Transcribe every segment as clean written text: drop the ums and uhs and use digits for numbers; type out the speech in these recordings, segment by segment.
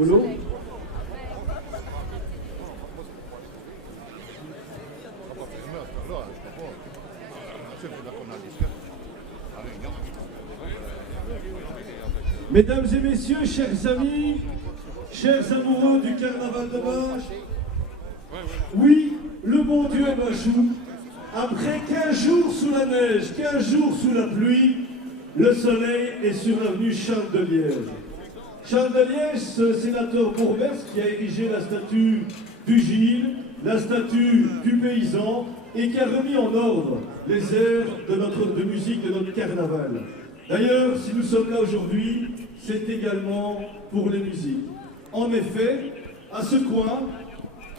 Polo. Mesdames et messieurs, chers amis, chers amoureux du carnaval de Binche, oui, le bon Dieu est Bachou. Après 15 jours sous la neige, 15 jours sous la pluie, le soleil est sur l'avenue Charles de Liège. Charles de Liège, ce sénateur bourgmestre qui a érigé la statue du Gilles, la statue du paysan et qui a remis en ordre les airs de musique de notre carnaval. D'ailleurs, si nous sommes là aujourd'hui, c'est également pour les musiques. En effet, à ce coin,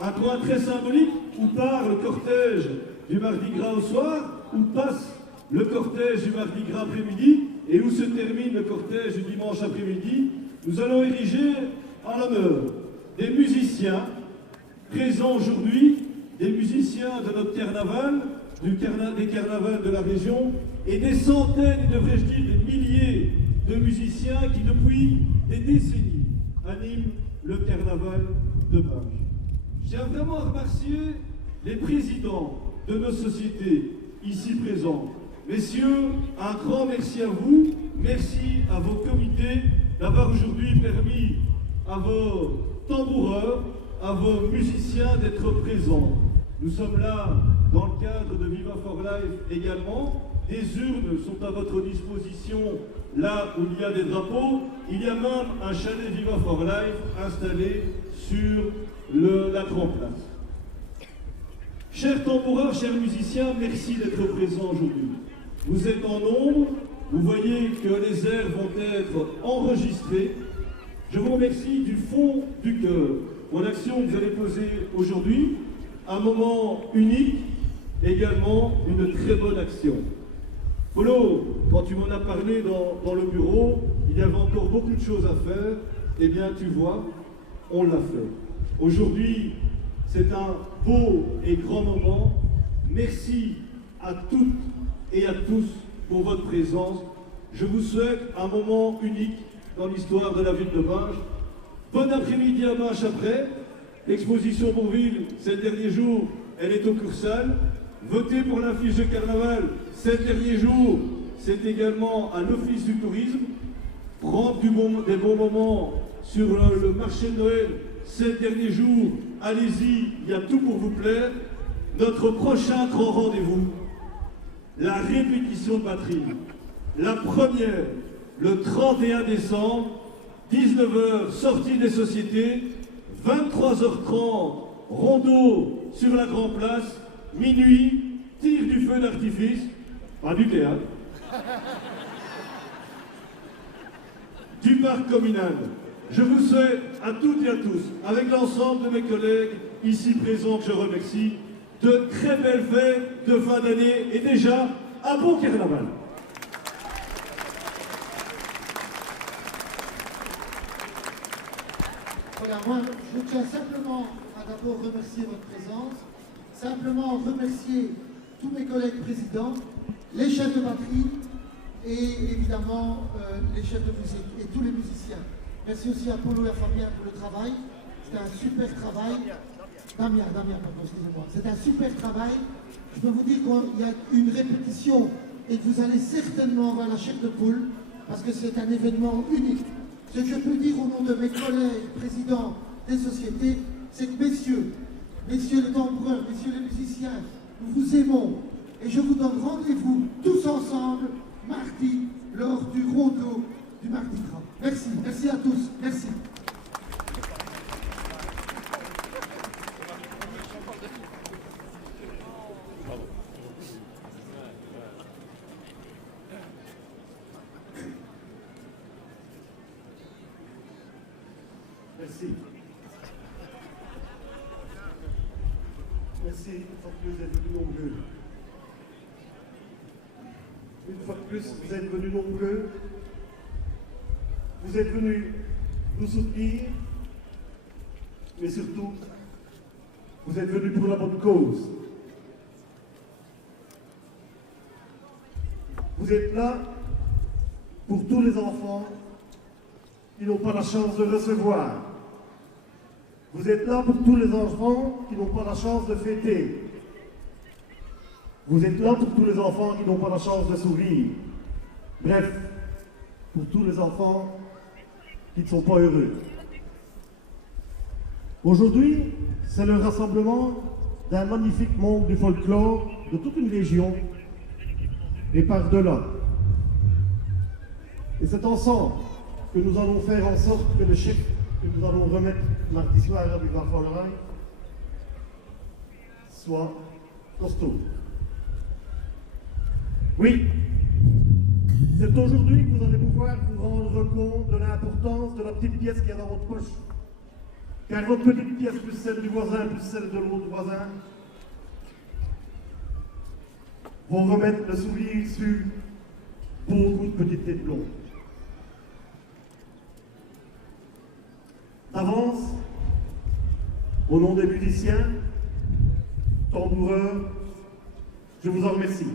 un coin très symbolique où part le cortège du Mardi Gras au soir, où passe le cortège du Mardi Gras après-midi et où se termine le cortège du dimanche après-midi, nous allons ériger en l'honneur des musiciens présents aujourd'hui, des musiciens de notre carnaval, des carnavals de la région, et des centaines, devrais-je dire des milliers de musiciens qui depuis des décennies animent le carnaval de Binche. Je tiens vraiment à remercier les présidents de nos sociétés ici présents. Messieurs, un grand merci à vous, merci à vos comités d'avoir aujourd'hui permis à vos tamboureurs, à vos musiciens d'être présents. Nous sommes là dans le cadre de Viva for Life également. Des urnes sont à votre disposition là où il y a des drapeaux. Il y a même un chalet Viva for Life installé sur la grande place. Chers tamboureurs, chers musiciens, merci d'être présents aujourd'hui. Vous êtes en nombre, vous voyez que les airs vont être enregistrés. Je vous remercie du fond du cœur pour l'action que vous allez poser aujourd'hui. Un moment unique, également une très bonne action. Polo, quand tu m'en as parlé dans le bureau, il y avait encore beaucoup de choses à faire. Eh bien, tu vois, on l'a fait. Aujourd'hui, c'est un beau et grand moment. Merci à toutes et à tous pour votre présence. Je vous souhaite un moment unique dans l'histoire de la ville de Binche. Bon après-midi à Binche après. L'exposition Bourville, ces derniers jours, elle est au Cursal. Votez pour l'affiche de carnaval ces derniers jours, c'est également à l'Office du tourisme. Prendre des bons moments sur le marché de Noël ces derniers jours, allez-y, il y a tout pour vous plaire. Notre prochain grand rendez-vous, la répétition de batterie. La première, le 31 décembre, 19h, sortie des sociétés, 23h30, rondeau sur la Grande Place, minuit, tir du feu d'artifice, pas du théâtre, du parc communal. Je vous souhaite à toutes et à tous, avec l'ensemble de mes collègues ici présents que je remercie, de très belles fêtes de fin d'année et déjà un bon carnaval. Voilà, moi, je tiens simplement à d'abord remercier votre présence, simplement remercier tous mes collègues présidents, les chefs de batterie et évidemment les chefs de musique et tous les musiciens. Merci aussi à Polo et à Fabien pour le travail. C'était un super travail. Damien, pardon, excusez-moi. C'est un super travail. Je peux vous dire qu'il y a une répétition et que vous allez certainement voir la chair de poule parce que c'est un événement unique. Ce que je peux dire au nom de mes collègues présidents des sociétés, c'est que messieurs les tamboureurs, messieurs les musiciens, nous vous aimons et je vous donne rendez-vous tous ensemble mardi lors du rondeau du Mardi Gras. Merci, merci à tous, merci. Merci. Merci, une fois de plus, vous êtes venus nombreux. Une fois de plus, vous êtes venus nombreux. Vous êtes venus nous soutenir, mais surtout, vous êtes venus pour la bonne cause. Vous êtes là pour tous les enfants qui n'ont pas la chance de recevoir Vous êtes là pour tous les enfants qui n'ont pas la chance de fêter. Vous êtes là pour tous les enfants qui n'ont pas la chance de sourire. Bref, pour tous les enfants qui ne sont pas heureux. Aujourd'hui, c'est le rassemblement d'un magnifique monde du folklore de toute une région et par-delà. Et c'est ensemble que nous allons faire en sorte que le chèque que nous allons remettre mardi soir à Buvard-Forleray soit costaud. Oui, c'est aujourd'hui que vous allez pouvoir vous rendre compte de l'importance de la petite pièce qu'il y a dans votre poche. Car votre petite pièce plus celle du voisin, plus celle de l'autre voisin, vont remettre le sourire sur beaucoup de petites têtes blondes. D'avance, au nom des musiciens, tamboureurs, je vous en remercie.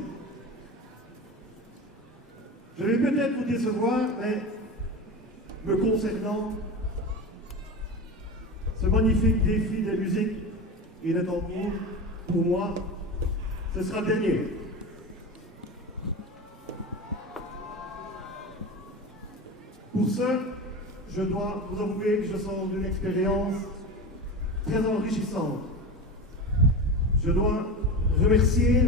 Je vais peut-être vous décevoir, mais me concernant, ce magnifique défi des musiques et des tambours, pour moi, ce sera le dernier. Pour ce, je dois vous avouer que je sors d'une expérience très enrichissante. Je dois remercier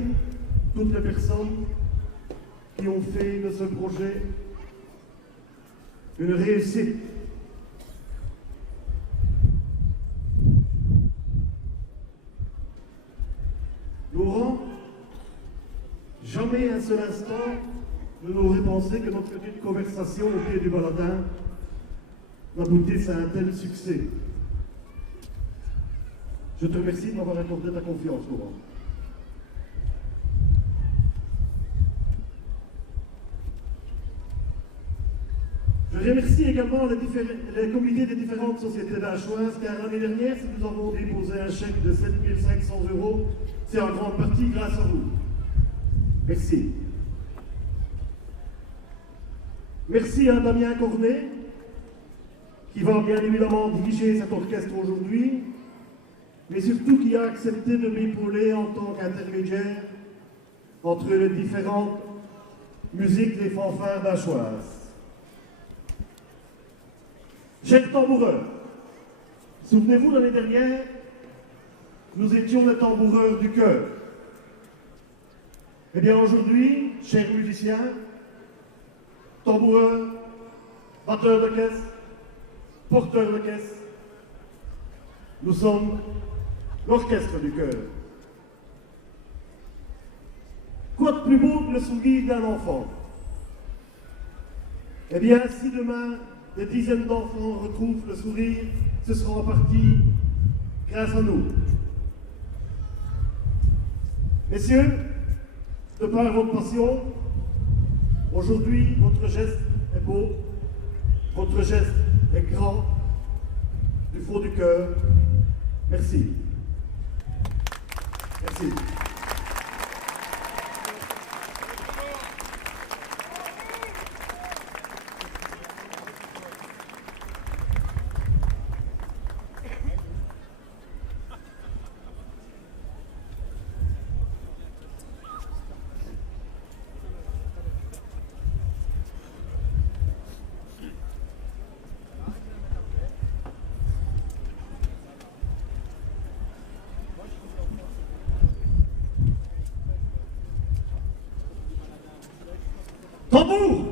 toutes les personnes qui ont fait de ce projet une réussite. Laurent, jamais un seul instant ne n'aurait pensé que notre petite conversation au pied du baladin aboutisse à un tel succès. Je te remercie de m'avoir accordé ta confiance, Laurent. Je remercie également les comités des différentes sociétés d'Achoise, car l'année dernière, si nous avons déposé un chèque de 7 500 €, c'est en grande partie grâce à vous. Merci. Merci à Damien Cornet, qui va bien évidemment diriger cet orchestre aujourd'hui, mais surtout qui a accepté de m'épauler en tant qu'intermédiaire entre les différentes musiques des fanfares d'Achoise. Chers tamboureurs, souvenez-vous, l'année dernière, nous étions les tamboureurs du cœur. Eh bien aujourd'hui, chers musiciens, tamboureurs, batteurs de caisse, porteurs de caisse, nous sommes l'orchestre du cœur. Quoi de plus beau que le sourire d'un enfant? Eh bien, si demain, des dizaines d'enfants retrouvent le sourire, ce sera en partie grâce à nous. Messieurs, de par votre passion, aujourd'hui, votre geste est beau, votre geste est grand, du fond du cœur. Merci. Merci. Tambour!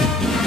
Thank